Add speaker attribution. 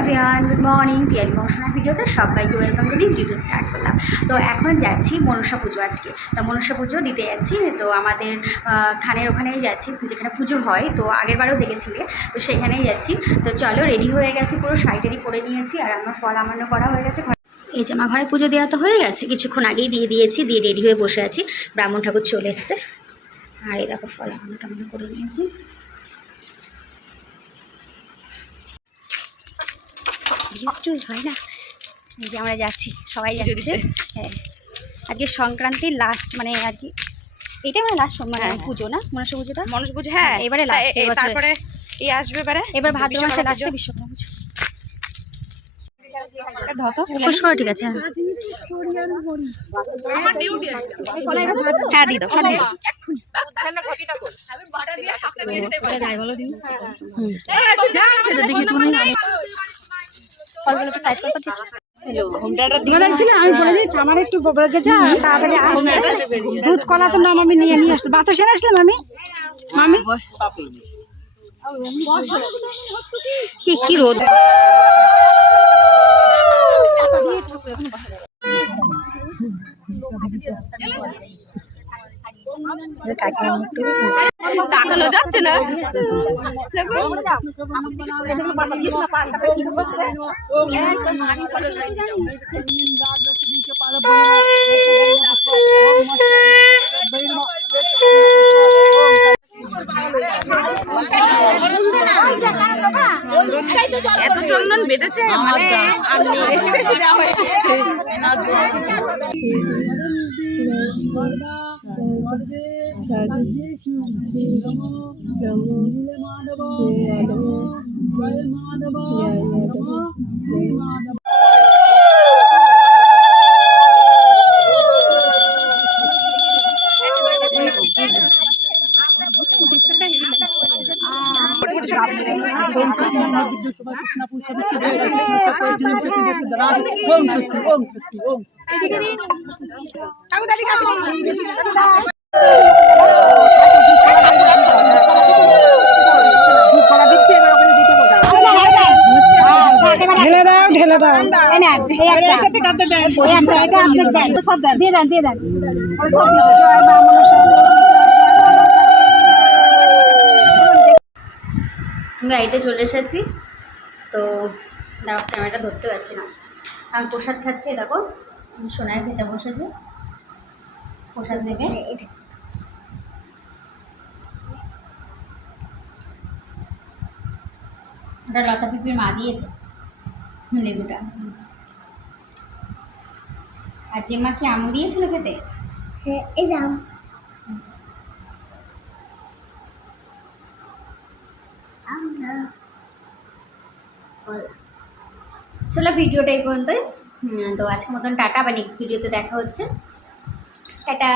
Speaker 1: Everyone good morning পিয়ারি মৌসুমা ভিডিওতে সবাইকে ওয়েলকাম জানিয়ে ভিডিওটা স্টার্ট করলাম। তো এখন যাচ্ছি মনসা পুজো আজকে। তো মনসা পুজো দিতে যাচ্ছি। তো আমাদের থানের ওখানেই যাচ্ছি, যেখানে পুজো হয়। তো আগের বারেও দেখেছিলে। তো সেখানেই যাচ্ছি। তো চলো রেডি হয়ে গেছি পুরো শাড়ি পরে নিয়েছি আর আমার ফল আমান্য করা হয়ে গেছে। এই যে আমার ঘরে পুজো দেওয়া তো হয়ে গেছে। কিছুক্ষণ আগেই দিয়ে দিয়েছি, দিয়ে রেডি হয়ে বসে আছি। ব্রাহ্মণ ঠাকুর চলে এসছে। আর এই দেখো ফল আমান্য টামান্য করে নিয়েছি। ভিউজ টুজ হয় না এই যে আমরা যাচ্ছি সবাই যাচ্ছে হ্যাঁ আজকে সংক্রান্তির লাস্ট মানে আর কি এটাই মানে লাস্ট মানে
Speaker 2: হ্যাঁ,
Speaker 1: পুজো না মনসা পুজোটা
Speaker 2: মানুষ বুঝে হ্যাঁ
Speaker 1: এবারে
Speaker 2: এ- তারপরে এই আসবে এবারে
Speaker 1: এবার ভাদ্র মাসে লাস্টে বিশ্বকর্মা পুজো ঠিক আছে
Speaker 2: হ্যাঁ দিয়ে দাও দিয়ে দাও।
Speaker 1: ফলগুলো সাইড করে দিচ্ছি
Speaker 3: আমি বলে দিচ্ছি আমার একটু তাড়াতাড়ি আসবে দুধ কলা তো নাম আমি নিয়ে নিয়ে আসলাম। বাচ্চা সেরে আসলাম আমি মামি?
Speaker 1: কি কি রোদ।
Speaker 2: তাকানো যাচ্ছে না এত চন্দন বেঁধেছে মানে। বেশি বেশি দেওয়া হয়ে যাচ্ছে మాధవ
Speaker 3: ওম স্বস্তি ওম স্বস্তি ওম ঢেলে দাও। ঢেলে দাও
Speaker 1: দিয়ে দেন দিয়ে দেন। গাড়িতে চলে এসেছি। তো দেখো ক্যামেরাটা ধরতে পারছি না। আমি প্রসাদ খাচ্ছি দেখো সোনায় খেতে বসেছে। প্রসাদ থেকে ওটা লতা পিপির মা দিয়েছে লেবুটা। আর যে মা কি আম দিয়েছিল খেতে? চলো ভিডিওটা এই পর্যন্তই। তো আজকের মতন টাটা বা নেক্সট ভিডিওতে দেখা হচ্ছে। টাটা।